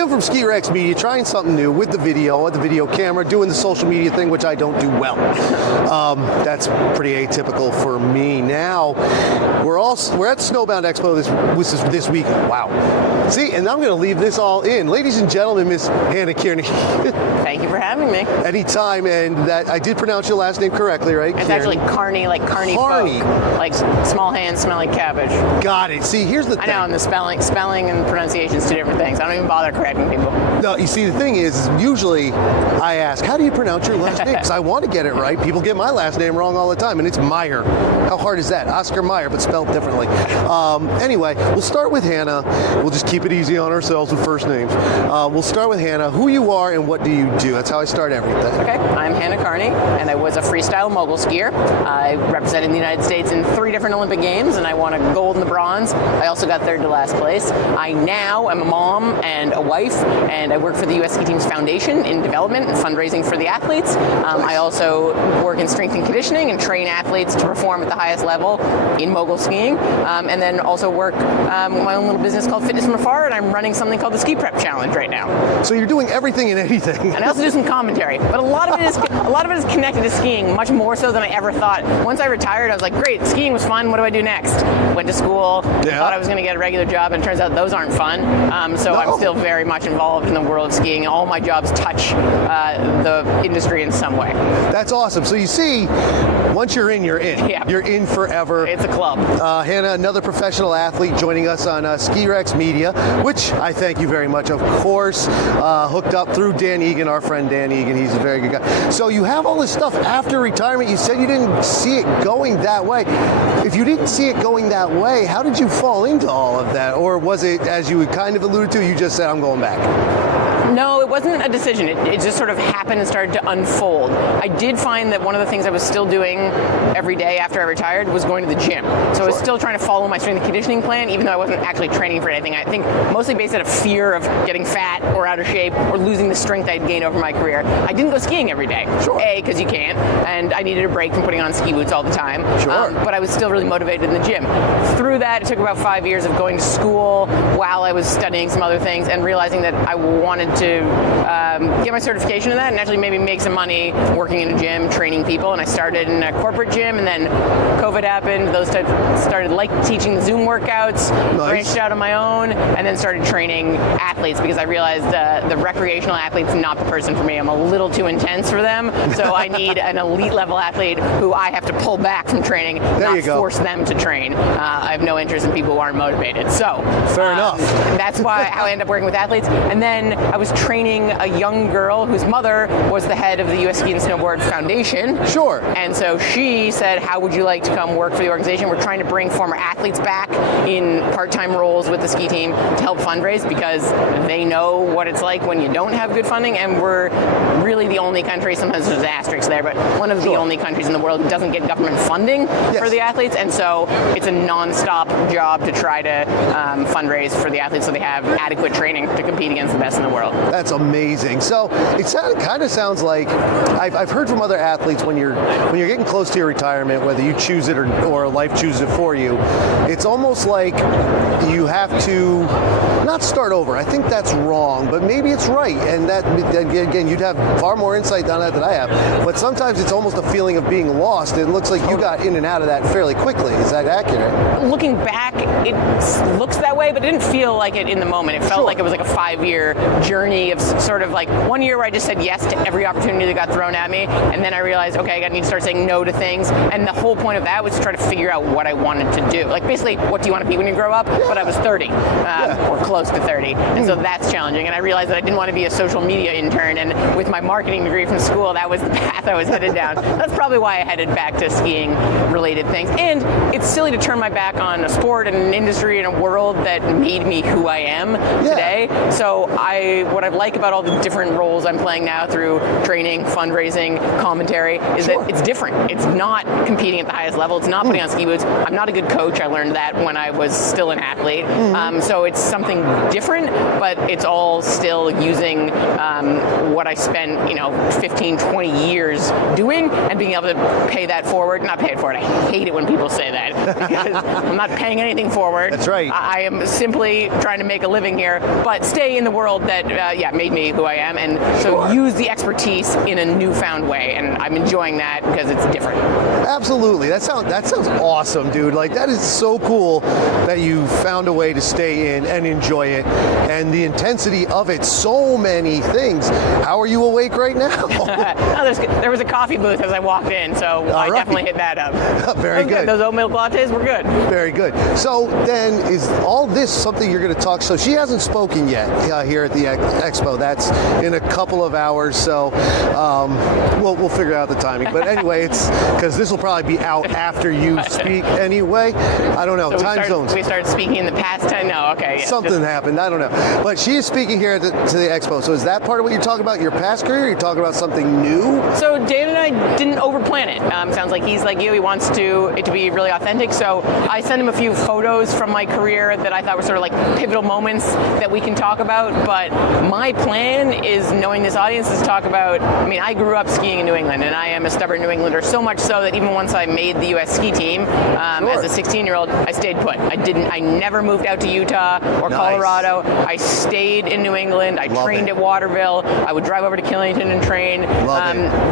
Tim from Ski Rex Media, trying something new with the video camera, doing the social media thing, which I don't do well. That's pretty atypical for me. Now, we're at Snowbound Expo this week. Wow. See, and I'm going to leave this all in. Ladies and gentlemen, Miss Hannah Kearney. Thank you for having me. Anytime, and that I did pronounce your last name correctly, right? It's actually Kearney, like Kearney folk. Like small hands smell like cabbage. Got it. See, here's the thing. I know, and the spelling and pronunciation's two different things. I don't even bother correcting people. No, you see, the thing is usually I ask, how do you pronounce your last name? Because I want to get it right. People get my last name wrong all the time, and it's Meyer. How hard is that? Oscar Meyer, but spelled differently. Anyway, we'll start with Hannah. We'll just keep it easy on ourselves with first names. We'll start with Hannah. Who you are and what do you do? That's how I start everything. Okay, I'm Hannah Kearney, and I was a freestyle mogul skier. I represented the United States in 3 different Olympic Games, and I won a gold and the bronze. I also got 3rd to last place. I now am a mom and a wife, and I work for the U.S. Ski Team's Foundation in development and fundraising for the athletes. I also work in strength and conditioning and train athletes to perform at the highest level in mogul skiing, and then also work my own little business called Fitness from Afar, and I'm running something called the Ski Prep Challenge right now. So you're doing everything and anything. And I also do some commentary, but a lot of it is connected to skiing, much more so than I ever thought. Once I retired, I was like, great, skiing was fun. What do I do next? Went to school, thought I was going to get a regular job, and it turns out those aren't fun. So I'm still very much involved in the world of skiing. All my jobs touch the industry in some way. That's awesome. So you see, once you're in, you're in. Yeah. You're in forever. It's a club. Hannah, another professional athlete joining us on Ski Rex Media, which I thank you very much. Of course, hooked up through Dan Egan, our friend Dan Egan. He's a very good guy. So you have all this stuff after retirement. You said you didn't see it going that way. If you didn't see it going that way, how did you fall into all of that? Or was it, as you kind of alluded to, you just said, I'm going back? No, it wasn't a decision. It just sort of happened and started to unfold. I did find that one of the things I was still doing every day after I retired was going to the gym. So I was still trying to follow my strength and conditioning plan, even though I wasn't actually training for anything. I think mostly based out of fear of getting fat or out of shape or losing the strength I'd gained over my career. I didn't go skiing every day. Sure. A, because you can't, and I needed a break from putting on ski boots all the time. Sure. But I was still really motivated in the gym. Through that, it took about 5 years of going to school while I was studying some other things and realizing that I wanted to get my certification in that and actually maybe make some money working in a gym, training people. And I started in a corporate gym, and then COVID happened. Those types started like teaching Zoom workouts, branched out on my own, and then started training athletes because I realized the recreational athlete's not the person for me. I'm a little too intense for them, so I need an elite level athlete who I have to pull back from training, not force them to train. I have no interest in people who aren't motivated. So fair enough. That's how I ended up working with athletes. And then I was training a young girl whose mother was the head of the U.S. Ski and Snowboard Foundation. Sure. And so she said, how would you like to come work for the organization? We're trying to bring former athletes back in part-time roles with the ski team to help fundraise because they know what it's like when you don't have good funding, and we're really the only country, sometimes there's asterisks there, but one of the only countries in the world who doesn't get government funding for the athletes, and so it's a non-stop job to try to fundraise for the athletes so they have adequate training to compete against the best in the world. That's amazing. So it kind of sounds like I've heard from other athletes when you're getting close to your retirement, whether you choose it or life chooses it for you, it's almost like you have to not start over. I think that's wrong, but maybe it's right. And that again, you'd have far more insight on that than I have. But sometimes it's almost a feeling of being lost. It looks like you got in and out of that fairly quickly. Is that accurate? Looking back, it looks that way, but it didn't feel like it in the moment. It felt like it was like a 5-year journey of sort of like 1 year where I just said yes to every opportunity that got thrown at me, and then I realized, okay, I need to start saying no to things, and the whole point of that was to try to figure out what I wanted to do. Like basically, what do you want to be when you grow up? But I was 30, or close to 30, and so that's challenging, and I realized that I didn't want to be a social media intern, and with my marketing degree from school, that was the path I was headed down. That's probably why I headed back to skiing related things, and it's silly to turn my back on a sport and an industry and a world that made me who I am today. So what I like about all the different roles I'm playing now through training, fundraising, commentary is that it's different. It's not competing at the highest level. It's not putting on ski boots. I'm not a good coach. I learned that when I was still an athlete. So it's something different, but it's all still using what I spent 15, 20 years doing and being able to pay that forward. Not pay it forward. I hate it when people say that because I'm not paying anything forward. That's right. I am simply trying to make a living here, but stay in the world that made me who I am, and so use the expertise in a newfound way, and I'm enjoying that because it's different. Absolutely. That sounds awesome, dude. Like, that is so cool that you found a way to stay in and enjoy it, and the intensity of it. So many things. How are you awake right now? There was a coffee booth as I walked in, so I definitely hit that up. Very good. Those oat milk lattes were good. Very good. So then, is all this something you're going to talk? So she hasn't spoken yet here at the expo. That's in a couple of hours. So we'll figure out the timing. But anyway, it's because this will probably be out after you speak anyway. I don't know. So Time zones. We started speaking in the past 10. No, okay. Yeah, Something happened. I don't know. But she is speaking here to the expo. So is that part of what you're talking about? Your past career? Or you're talking about something new? So Dan and I didn't overplan it. Sounds like he's like you. He wants it to be really authentic. So I sent him a few photos from my career that I thought were sort of like pivotal moments that we can talk about. But my plan is, knowing this audience, is to talk about. I mean, I grew up skiing in New England, and I am a stubborn New Englander. So much so that even once I made the U.S. ski team as a 16-year-old, I stayed put. I never moved out to Utah or Colorado. I stayed in New England. I trained at Waterville. I would drive over to Killington and train.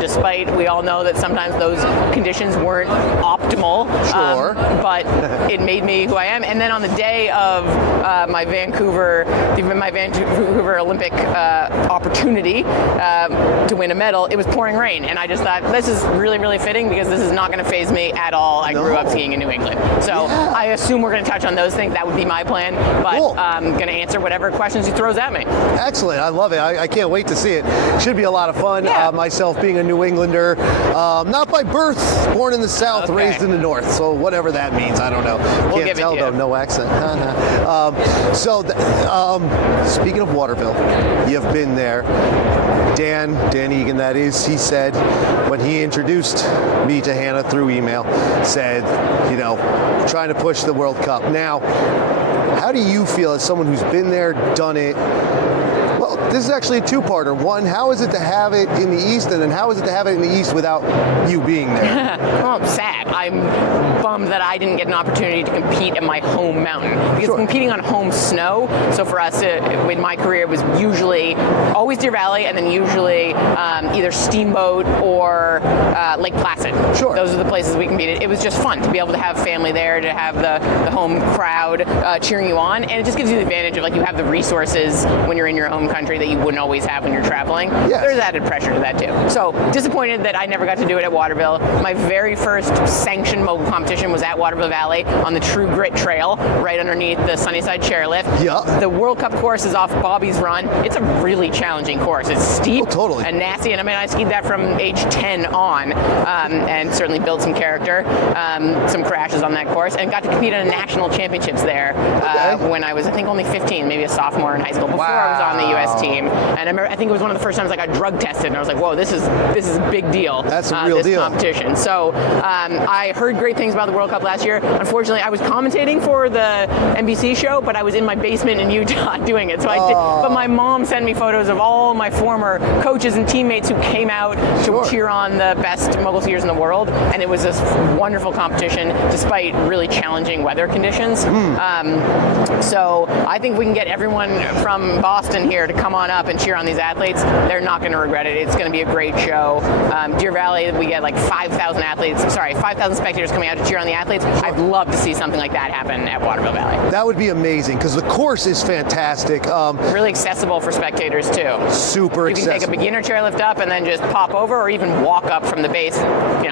Despite we all know that sometimes those conditions weren't optimal. Sure. But it made me who I am. And then on the day of my Vancouver Olympic opportunity to win a medal, it was pouring rain, and I just thought this is really, really fitting because this is not going to faze me at all. I grew up skiing in New England, so I assume we're going to touch on those things. That would be my plan, but I'm going to answer whatever questions he throws at me. Excellent. I love it. I can't wait to see it. Should be a lot of fun. Yeah. Myself being a New Englander, not by birth, born in the South, raised in the North, so whatever that means, I don't know. We'll Can't tell though, no accent. Speaking of Waterville, you've been there. Dan Egan, that is, he said when he introduced me to Hannah through email, said, trying to push the World Cup. Now, how do you feel as someone who's been there, done it? Well, this is actually a two-parter. One, how is it to have it in the East, and then how is it to have it in the East without you being there? Well, I'm sad. I'm bummed that I didn't get an opportunity to compete at my home mountain, because competing on home snow, so for us in my career, it was usually always Deer Valley, and then usually either Steamboat or Lake Placid. Sure. Those are the places we competed. It was just fun to be able to have family there, to have the home crowd cheering you on, and it just gives you the advantage of, like, you have the resources when you're in your home country that you wouldn't always have when you're traveling. Yes. There's added pressure to that too. So disappointed that I never got to do it at Waterville. My very first sanctioned mogul competition was at Waterville Valley on the True Grit Trail, right underneath the Sunnyside Chairlift. Yeah. The World Cup course is off Bobby's Run. It's a really challenging course. It's steep and nasty, and I mean, I skied that from age 10 on, and certainly built some character, some crashes on that course, and got to compete in national championships there when I was, I think, only 15, maybe a sophomore in high school, before I was on the U.S. team. And I think it was one of the first times I got drug tested, and I was like, whoa, this is a big deal. That's a real deal. Competition. So I heard great things about the World Cup last year. Unfortunately, I was commentating for the NBC show, but I was in my basement in Utah doing it. So I did, but my mom sent me photos of all my former coaches and teammates who came out to cheer on the best mogul skiers in the world, and it was this wonderful competition despite really challenging weather conditions. So I think we can get everyone from Boston here to come on up and cheer on these athletes. They're not going to regret it. It's going to be a great show. Deer Valley, we get like 5,000 spectators coming out to cheer on the athletes. I'd love to see something like that happen at Waterville Valley. That would be amazing, because the course is fantastic. Really accessible for spectators too. Super accessible. You can take a beginner chairlift up and then just pop over, or even walk up from the base.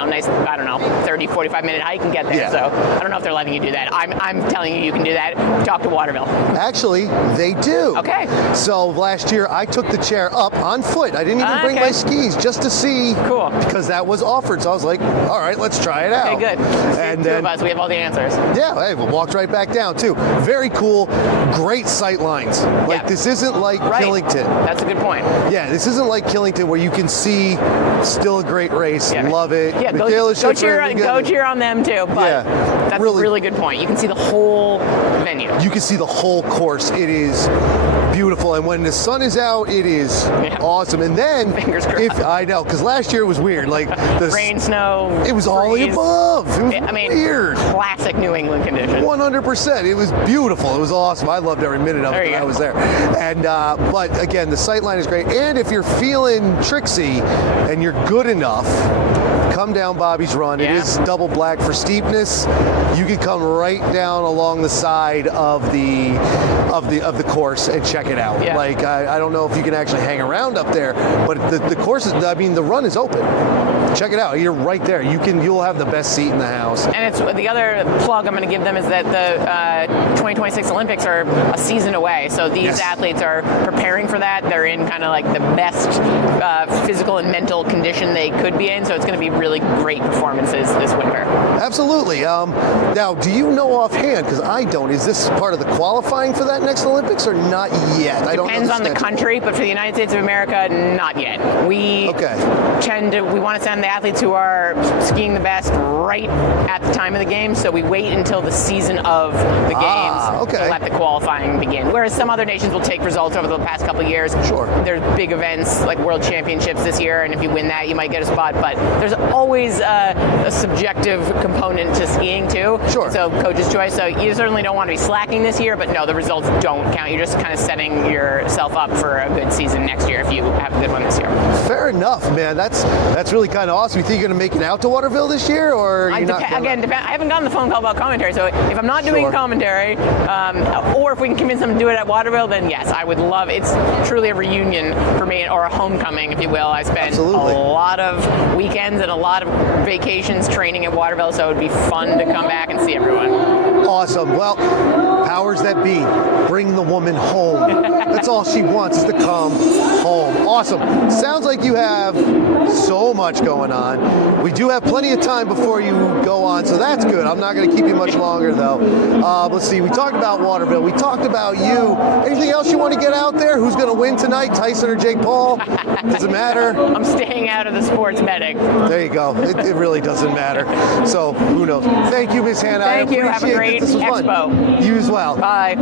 Nice, 30, 45 minute hike and get there. Yeah. So I don't know if they're letting you do that. I'm telling you can do that. Talk to Waterville. Actually, they do. Okay. So last year, I took the chair up on foot. I didn't even bring my skis, just to see. Cool. Because that was offered. So I was like, all right, let's try it out. Okay, good. And two of us, we have all the answers. Yeah, hey, we walked right back down too. Very cool, great sight lines. This isn't like Killington. That's a good point. Yeah, this isn't like Killington where you can see still a great race. Yeah. Love it. Yeah, go cheer on them too. But that's a really good point. You can see the whole venue. You can see the whole course. It is beautiful. And when the sun is out, it is awesome. And then, Fingers crossed. I know, because last year it was weird. Like the Rain, snow, it was all the freeze. above. It was weird. Classic New England conditions. 100%. It was beautiful. It was awesome. I loved every minute of it when I was there. And but again, the sight line is great. And if you're feeling tricksy and you're good enough, come down Bobby's Run. It is double black for steepness. You can come right down along the side of the course and check it out. Yeah. Like I don't know if you can actually hang around up there, but the course is, I mean, the run is open. Check it out. You're right there. You'll have the best seat in the house. And it's the other plug I'm going to give them is that the 2026 Olympics are a season away. So these athletes are preparing for that. They're in kind of like the best physical and mental condition they could be in. So it's going to be really great performances this winter. Absolutely. Now, do you know offhand, because I don't, is this part of the qualifying for that next Olympics or not yet? I don't know. Depends on the country, but for the United States of America, not yet. We want to send the athletes who are skiing the best right at the time of the games, so we wait until the season of the games to let the qualifying begin. Whereas some other nations will take results over the past couple of years. Sure. There's big events like World Championships this year, and if you win that, you might get a spot, but there's always a subjective component to skiing too. Sure. So coach's choice. So you certainly don't want to be slacking this year, but no, the results don't count. You're just kind of setting yourself up for a good season next year if you have a good one this year. Fair enough, man. That's really kind of awesome. You think you're going to make it out to Waterville this year, or I haven't gotten the phone call about commentary, so if I'm not doing commentary, or if we can convince them to do it at Waterville, then yes, I would love it. It's truly a reunion for me, or a homecoming, if you will. I spent a lot of weekends and a lot of vacations training at Waterville, so it would be fun to come back and see everyone. Awesome. Well, powers that be, bring the woman home. That's all she wants, is to come home. Awesome. Sounds like you have so much going on. We do have plenty of time before you go on, so that's good. I'm not going to keep you much longer, though. Let's see. We talked about Waterville. We talked about you. Anything else you want to get out there? Who's going to win tonight, Tyson or Jake Paul? Does it matter? I'm staying out of the sports betting. There you go. It really doesn't matter. So who knows? Thank you, Miss Hannah. Thank you. Have a great This was expo. Fun. You as well. Bye.